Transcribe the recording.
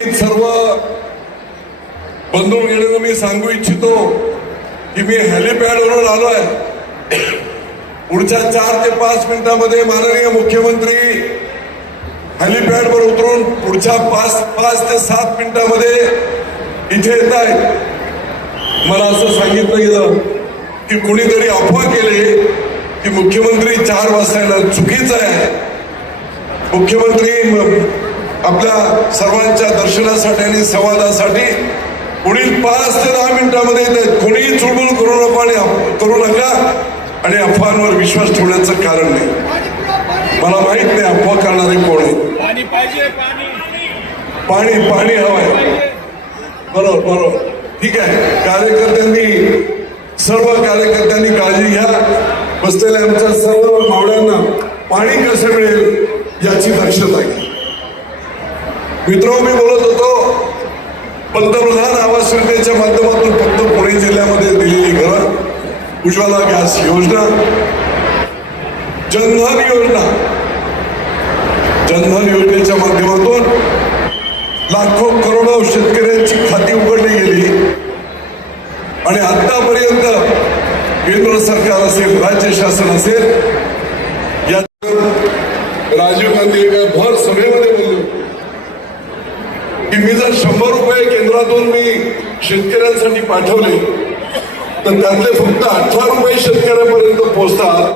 सर्व बंधू गेलेलं मी सांगू इच्छितो की मी हेलिपॅडवरून आहे पुढच्या चार ते पाच मिनिटामध्ये माननीय मुख्यमंत्री हेलिपॅडवर उतरून पुढच्या पाच पाच ते सात मिनिटामध्ये इथे येत आहेत. मला असं सांगितलं गेलं की कुणीतरी अफवा केली की मुख्यमंत्री चार वाजता येणार चुकीचं आहे. मुख्यमंत्री आपल्या सर्वांच्या दर्शनासाठी आणि संवादासाठी पुढील पाच ते दहा मिनिटांमध्ये कोणीही चुळबुळ करू नको आणि करू नका. आणि अफवांवर विश्वास ठेवण्याचं कारण नाही. मला माहीत नाही अफवा करणारे कोण आहे पाणी पाहिजे पाणी. पाणी पाणी हवंय. बरोबर बरोबर. ठीक आहे. कार्यकर्त्यांनी सर्व कार्यकर्त्यांनी काळजी घ्या. बसलेल्या आमच्या सर्व मावळ्यांना पाणी कसं मिळेल याची दक्षता घ्या. मित्र मी बोलत होतो पंतप्रधान आवास योजनेच्या माध्यमातून फक्त पुणे जिल्ह्यामध्ये दिलेली घरं उज्ज्वला गॅस योजना जनधन योजना. जनधन योजनेच्या माध्यमातून लाखो करोडो शेतकऱ्यांची खाती उघडली गेली. आणि आतापर्यंत केंद्र सरकार असेल राज्य शासन असेल या राजीव गांधी एका भर सभेमध्ये बोलले. की मी जर शंभर रुपये केंद्रातून मी शेतकऱ्यांसाठी पाठवले तर त्यातले फक्त अठरा रुपये शेतकऱ्यापर्यंत पोहोचतात.